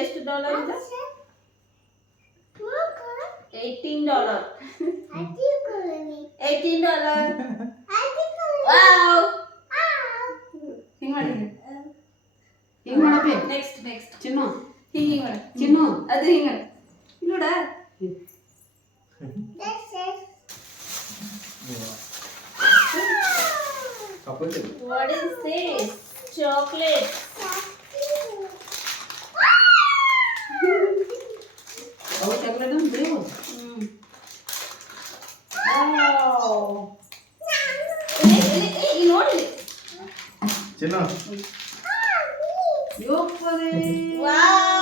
ಎಷ್ಟು ಡಾಲರ್ ಇದೆ? $18. $18. ವಾವ್! ಹಿಂಗ್ ಮಾಡಿ. ಹಿಂಗ್ ಮಾಡಪ್ಪಿ. ನೆಕ್ಸ್ಟ್ ಚಿನ್ನು. ಹಿಂಗ್ ಮಾಡ. ಚಿನ್ನು ಅದು ಹಿಂಗ್ ಮಾಡ. ನೋಡ. What is this? Chocolate. Oh, chocolate is blue. Wow. Hey, ನೋಡಿ. ಚಿನ್ನು. ಯೋಪ್ಪರೆ. Wow.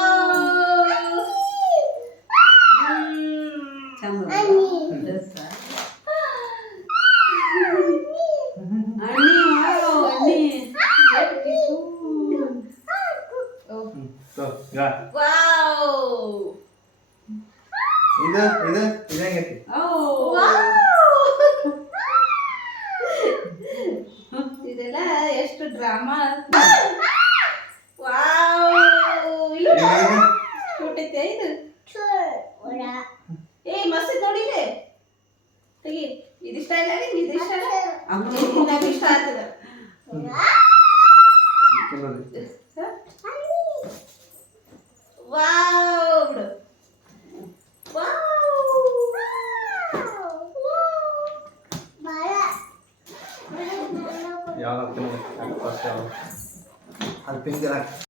ಚಂದ. Wow! ಇದು ಹೆಂಗೈತಿ? ಇದೆಲ್ಲ ಎಷ್ಟು ಡ್ರಾಮಾ. ವಾವ್! ಕೊಟ್ಟೈತೆ ಇದು. ಏ ಮಸ್ತ್ ನೋಡಿಲೆ. ತೆಗಿ. ಇದಿಷ್ಟ ಇಲ್ಲ ನಿಂಗೆ ಇದಿಷ್ಟ ಇಲ್ಲ? ನಂಗೆ ಇಷ್ಟ ಆಗ್ತದ. ವಾವ್! ಯಾವ ಫಸ್ಟ್ ಯಾವ ಅದು ಪಿಂಕ್